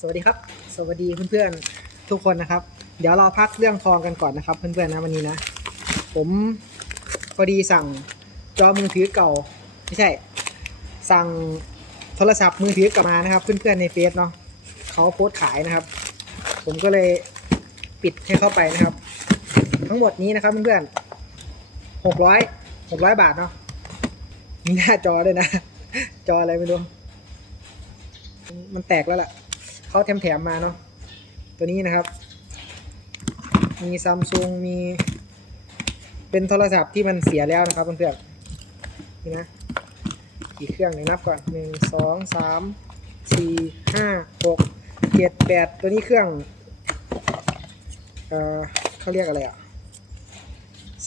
สวัสดีครับ สวัสดีเพื่อนๆทุกคนนะครับ เดี๋ยวเราพักเรื่องทองกันก่อนนะครับ เพื่อนๆนะวันนี้นะ ผมพอดีสั่งจอมือถือเก่า ไม่ใช่ สั่งโทรศัพท์มือถือกลับมานะครับ เพื่อนๆในเฟซเนาะเขาโพสต์ขายนะครับ ผมก็เลยปิดให้เข้าไปนะครับ ทั้งหมดนี้นะครับเพื่อนๆหกร้อยหกร้อยบาทเนาะมีหน้าจอด้วยนะ จออะไรไม่รู้ มันแตกแล้วล่ะ เขาแถมมๆมาเนาะตัวนี้นะครับ มีซัมซุงมีเป็นโทรศัพท์ที่มันเสียแล้วนะครับเพื่อนๆนี่นะกี่เครื่องเดี๋ยนับก่อนหนึ่งสองสามสี่ห้าหกเจ็ดแปดตัวนี้เครื่องเอ่อเขาเรียกอะไรอะ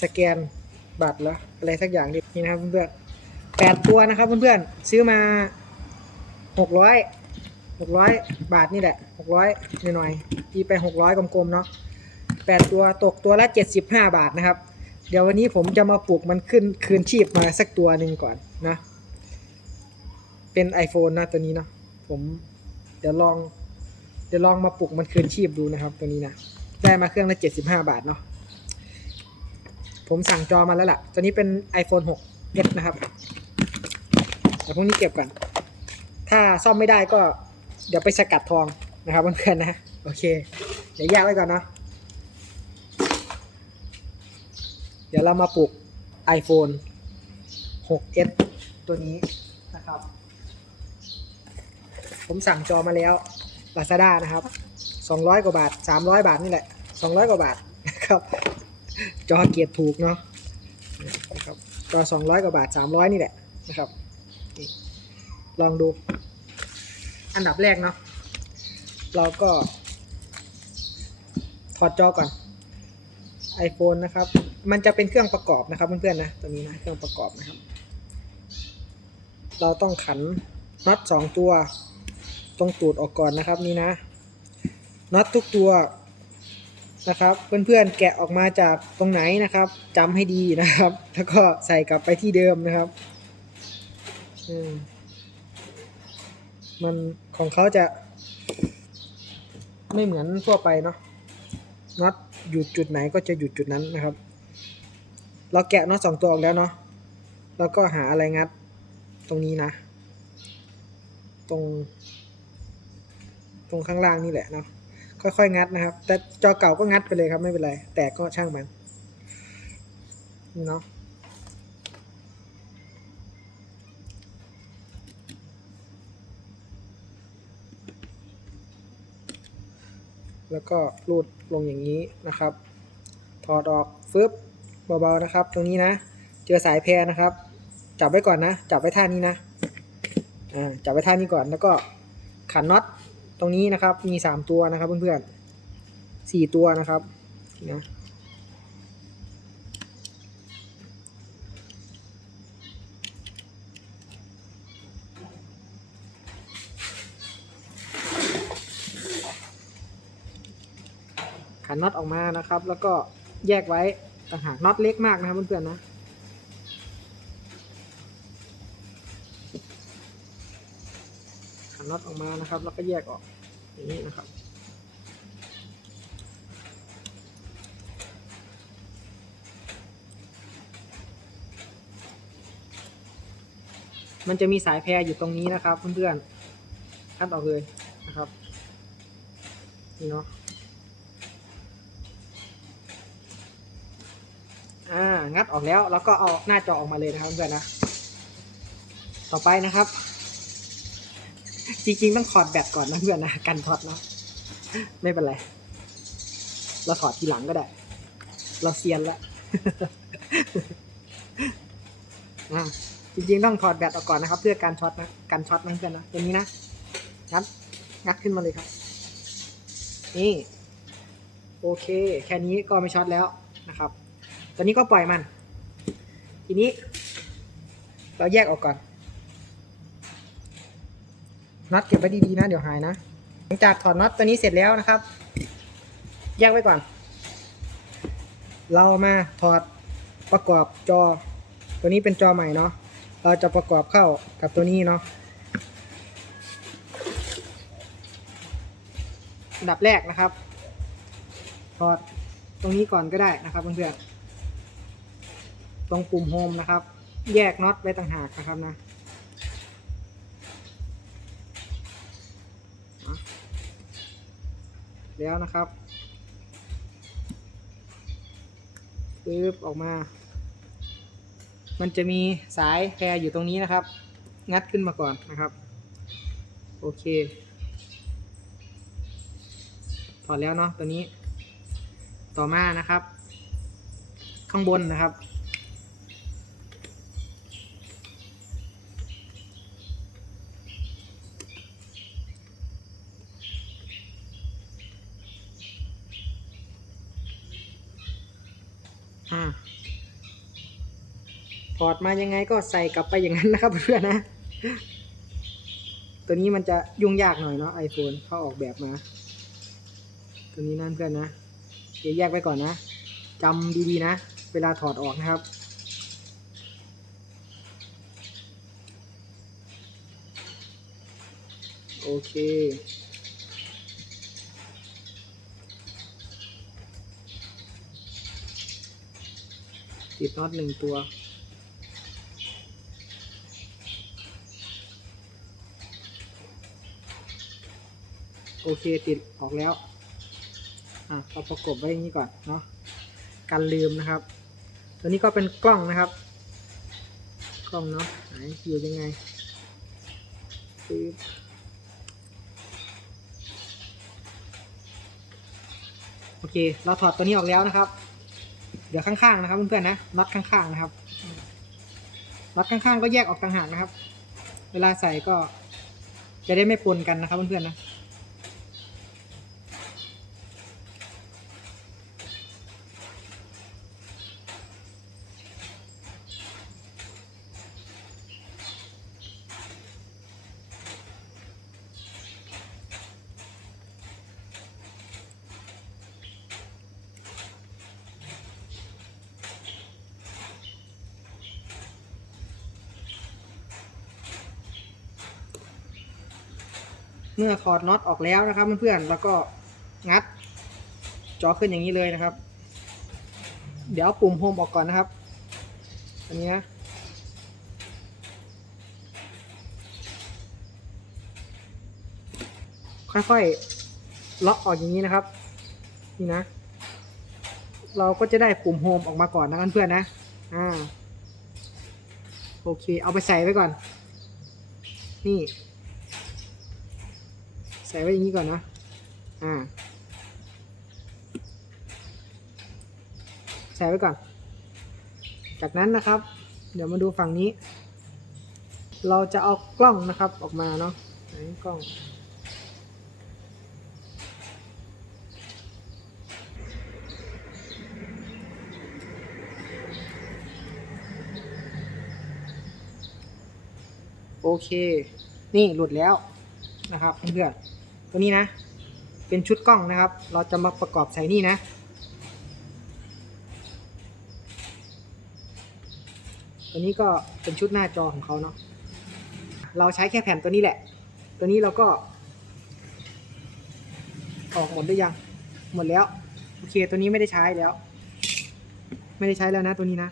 สแกนบัตรเหรออะไรสักอย่างนี่นะครับเพื่อนๆแปดตัวนะครับเพื่อนๆซื้อมาหกร้อย หกร้อยบาทนี่แหละหกร้อยหน่อยๆตีไปหกร้อยกลมๆเนาะแปดตัวตกตัวละเจ็ดสิบห้าบาทนะครับ เดี๋ยววันนี้ผมจะมาปลุกมันขึ้นคืนชีพมาสักตัวหนึ่งก่อนนะ เป็น iPhone นะตัวนี้เนาะผมเดี๋ยวลอง เดี๋ยวลองมาปลุกมันคืนชีพดูนะครับ ตัวนี้นะได้มาเครื่องละ75บห้าบาทเนาะผมสั่งจอมาแล้วล่ะ ตัวนี้เป็น iPhone 6s นะครับเดี๋ยวพวกนี้เก็บก่อน ถ้าซ่อมไม่ได้ก็ เดี๋ยวไปสกัดทองนะครับเพื่อนๆนะโอเค เดี๋ยวแยกไว้ก่อนเนาะเดี๋ยวเรามาปลุก iPhone 6s ตัวนี้นะครับ ผมสั่งจอมาแล้ว Lazada นะครับ 200 กว่าบาท 300 บาทนี่แหละ 200 กว่าบาทนะครับ จอเกียรติถูกเนาะนะครับจอ200 กว่าบาท 300 นี่แหละนะครับ ลองดู อันดับแรกเนาะเราก็ ถอดจอก่อน iPhone นะครับ มันจะเป็นเครื่องประกอบนะครับเพื่อนๆนะตัวนี้นะเครื่องประกอบนะครับ เราต้องขันน็อตสองตัวตรงตูดออกก่อนนะครับนี่นะน็อตทุกตัวนะครับ เพื่อนๆแกะออกมาจากตรงไหนนะครับจำให้ดีนะครับ แล้วก็ใส่กลับไปที่เดิมนะครับ อืม มันของเขาจะ ไม่เหมือนทั่วไปเนาะน็อตหยุดจุดไหนก็จะหยุดจุดนั้นนะครับ เราแกะน็อตสองตัวออกแล้วเนาะแล้วก็หาอะไรงัดตรงนี้นะ ตรง ตรงข้างล่างนี่แหละเนาะค่อยๆงัดนะครับ แต่จอเก่าก็งัดไปเลยครับไม่เป็นไร แต่ก็ช่างมันเนาะ แล้วก็รูดลงอย่างนี้นะครับ ถอดออกฟึบเบาๆนะครับ ตรงนี้นะ เจอสายแพรนะครับ จับไว้ก่อนนะ จับไว้ท่านี้นะ อ่า จับไว้ท่านี้ก่อน แล้วก็ขันน็อตตรงนี้นะครับ มีสามตัวนะครับเพื่อนๆสี่ตัวนะครับนะ ขันน็อตออกมานะครับ แล้วก็แยกไว้ต่างหากน็อตเล็กมากนะครับเพื่อนๆนะขันน็อตออกมานะครับ แล้วก็แยกออกอย่างนี้นะครับมันจะมีสายแพรอยู่ตรงนี้นะครับเพื่อนๆคัดออกเลยนะครับนี่เนาะ อ่า งัดออกแล้ว แล้วก็เอาหน้าจอออกมาเลยนะครับเพื่อนนะ ต่อไปนะครับ จริงๆต้องถอดแบตก่อนนะเพื่อนนะ กันช็อตนะ ไม่เป็นไร เราถอดทีหลังก็ได้ เราเซียนแล้วอะจริงๆต้องถอดแบตออกก่อนนะครับ เพื่อการช็อตนะกันช็อตนะเพื่อนนะตัวนี้นะงัดงัดขึ้นมาเลยครับ นี่ โอเค แค่นี้ก็ไม่ช็อตแล้วนะครับ ตอนนี้ก็ปล่อยมัน ทีนี้ เราแยกออกก่อน น็อตเก็บไว้ดีๆนะ เดี๋ยวหายนะ หลังจากถอดน็อตตัวนี้เสร็จแล้วนะครับ แยกไว้ก่อน เรามาถอดประกอบจอ ตัวนี้เป็นจอใหม่เนาะ เราจะประกอบเข้ากับตัวนี้เนาะอันดับแรกนะครับ ถอดตรงนี้ก่อนก็ได้นะครับเพื่อนๆ ตรงปุ่มโฮมนะครับ แยกน็อตไว้ต่างหากนะครับนะแล้วนะครับปึ๊บออกมา มันจะมีสายแพรอยู่ตรงนี้นะครับ งัดขึ้นมาก่อนนะครับ โอเค ถอดแล้วเนาะตัวนี้ ต่อมานะครับ ข้างบนนะครับ อดมายังไงก็ใส่กลับไปอย่างนั้นนะครับเพื่อนนะ ตัวนี้มันจะยุ่งยากหน่อยเนาะ iPhone เขาออกแบบมา ตัวนี้นั่นเพื่อนนะเดี๋ยวแยกไว้ก่อนนะจำดีๆนะ เวลาถอดออกนะครับโอเค ติดน็อตหนึ่งตัว โอเคติดออกแล้ว อะเราประกบไว้อย่างนี้ก่อนเนาะกันลืมนะครับ ตัวนี้ก็เป็นกล้องนะครับ กล้องเนาะไหนอยู่ยังไงปึ๊บโอเค เราถอดตัวนี้ออกแล้วนะครับ เดี๋ยวข้างๆนะครับเพื่อนๆนะน็อตข้างๆนะครับน็อตข้างๆก็แยกออกต่างหากนะครับ เวลาใส่ก็จะได้ไม่ปนกันนะครับเพื่อนๆนะ เมื่อถอดน็อตออกแล้วนะครับเพื่อนๆแล้วก็งัดจอขึ้นอย่างนี้เลยนะครับ เดี๋ยวปุ่มโฮมออกก่อนนะครับ อันนี้นะค่อยๆล็อกออกอย่างนี้นะครับ นี่นะ เราก็จะได้ปุ่มโฮมออกมาก่อนนะเพื่อนๆนะ อ่า โอเค เอาไปใส่ไว้ก่อน นี่ ใส่ไว้อย่างนี้ก่อนนะอ่าใส่ไว้ก่อน จากนั้นนะครับ เดี๋ยวมาดูฝั่งนี้ เราจะเอากล้องนะครับออกมาเนาะไหนกล้อง โอเค นี่หลุดแล้วนะครับเพื่อน ตัวนี้นะ เป็นชุดกล้องนะครับ เราจะมาประกอบใส่นี่นะ ตัวนี้ก็เป็นชุดหน้าจอของเขาเนาะ เราใช้แค่แผ่นตัวนี้แหละ ตัวนี้เราก็ ออกหมดหรือยัง หมดแล้ว โอเค ตัวนี้ไม่ได้ใช้แล้ว ไม่ได้ใช้แล้วนะตัวนี้นะ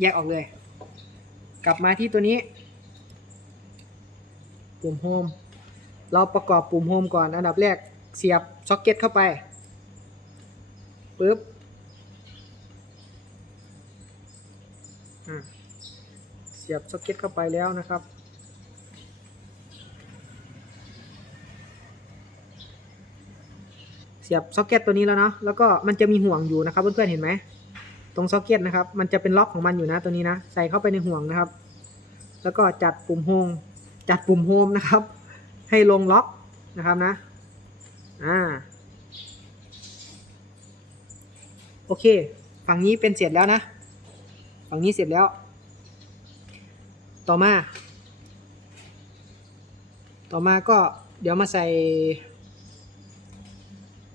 แยกออกเลย กลับมาที่ตัวนี้ปุ่มโฮม เราประกอบปุ่มโฮมก่อน อันดับแรกเสียบซ็อกเก็ตเข้าไปปึ๊บเสียบซ็อกเก็ตเข้าไปแล้วนะครับ เสียบซ็อกเก็ตตัวนี้แล้วเนาะ แล้วก็มันจะมีห่วงอยู่นะครับเพื่อนๆเห็นไหม ตรงซ็อกเก็ตนะครับ มันจะเป็นล็อกของมันอยู่นะตัวนี้นะ ใส่เข้าไปในห่วงนะครับ แล้วก็จัดปุ่มโฮม จัดปุ่มโฮมนะครับ ให้ลงล็อกนะครับนะ อ่า โอเค ฝั่งนี้เป็นเสร็จแล้วนะ ฝั่งนี้เสร็จแล้ว ต่อมา ต่อมาก็เดี๋ยวมาใส่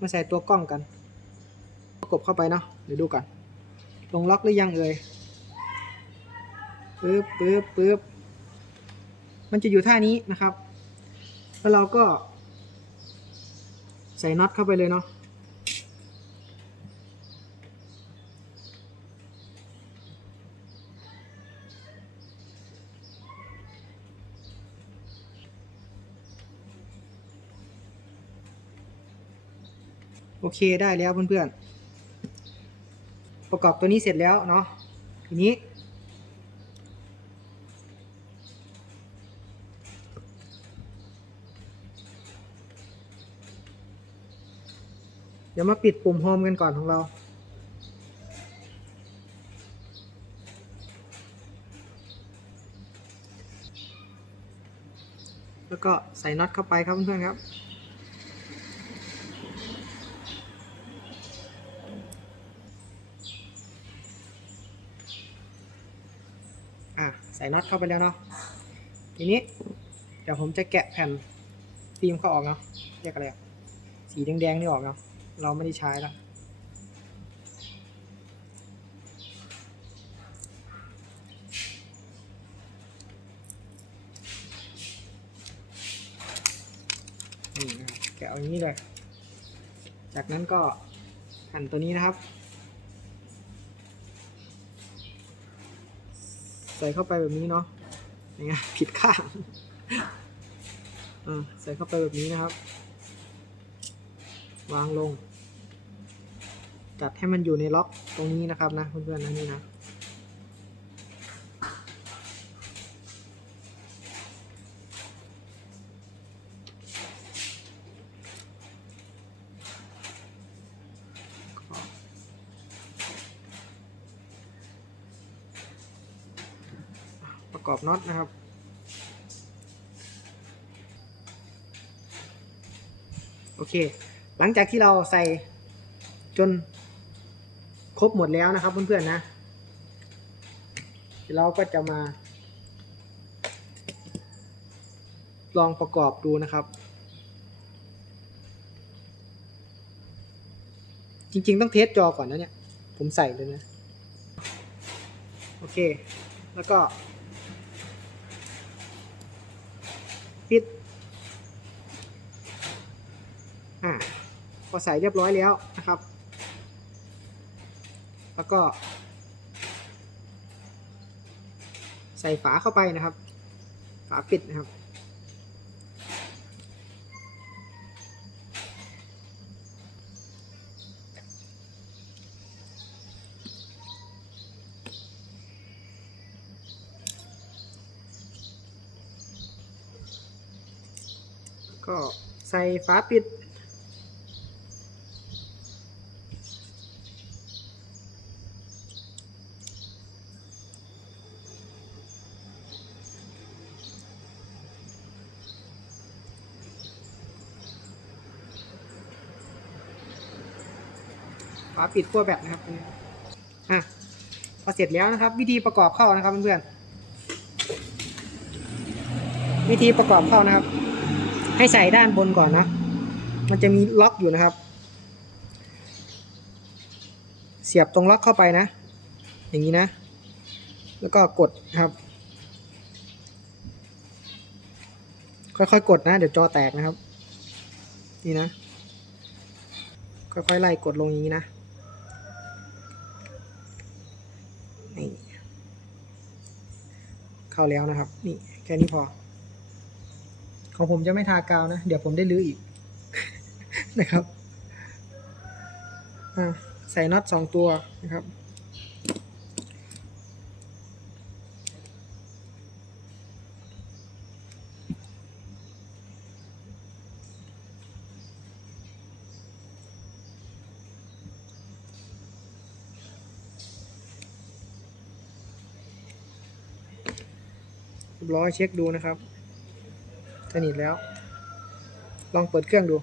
มาใส่ตัวกล้องกัน ประกบเข้าไปเนาะ เดี๋ยวดูกัน ลงล็อกหรือยังเอ่ยปึ๊บปึ๊บปึ๊บมันจะอยู่ท่านี้นะครับ แล้วเราก็ใส่น็อตเข้าไปเลยเนาะโอเคได้แล้วเพื่อนๆ ประกอบตัวนี้เสร็จแล้วเนาะทีนี้ ดี๋ยวมาปิดปุ่มโฮมกันก่อนของเรา แล้วก็ใส่น็อตเข้าไปครับเพื่อนๆครับอะใส่น็อตเข้าไปแล้วเนาะ ทีนี้ เดี๋ยวผมจะแกะแผ่นฟิล์มเขาออกเนาะเรียกอะไรอะสีแดงๆนี่ออกเนาะ เราไม่ได้ใช้ล้วนี่นะครับแกะเอาอย่างนี้เลย จากนั้นก็หั่นตัวนี้นะครับ ใส่เข้าไปแบบนี้เนาะยังไงผิดข้างอ่าใส่เข้าไปแบบนี้นะครับ วางลง จัดให้มันอยู่ในล็อกตรงนี้นะครับนะเพื่อนๆนะนี่นะประกอบน็อตนะครับ โอเค หลังจากที่เราใส่จน ครบหมดแล้วนะครับเพื่อนๆนะเราก็จะมา ลองประกอบดูนะครับ จริงๆต้องเทสจอก่อนนะเนี่ย ผมใส่เลยนะ โอเค แล้วก็ ปิด อ่าพอใส่เรียบร้อยแล้วนะครับ แล้วก็ ใส่ฝาเข้าไปนะครับ ฝาปิดนะครับ ก็ใส่ฝาปิดาปิดขั้วแบบนะครับอะพอเสร็จแล้วนะครับ วิธีประกอบเข้านะครับเพื่อนๆวิธีประกอบเข้านะครับ ให้ใส่ด้านบนก่อนนะ มันจะมีล็อกอยู่นะครับ เสียบตรงล็อกเข้าไปนะ อย่างนี้นะ แล้วก็กดครับ ค่อยๆกดนะ เดี๋ยวจอแตกนะครับ นี่นะค่อยๆไล่กดลงอย่างนี้นะ นี่ เข้าแล้วนะครับ นี่แค่นี้พอ ของผมจะไม่ทากาวนะ เดี๋ยวผมได้ลื้ออีก นะครับอ่าใส่น็อตสองตัวนะครับ รียบร้อยเช็คดูนะครับสนิทแล้ว ลองเปิดเครื่องดู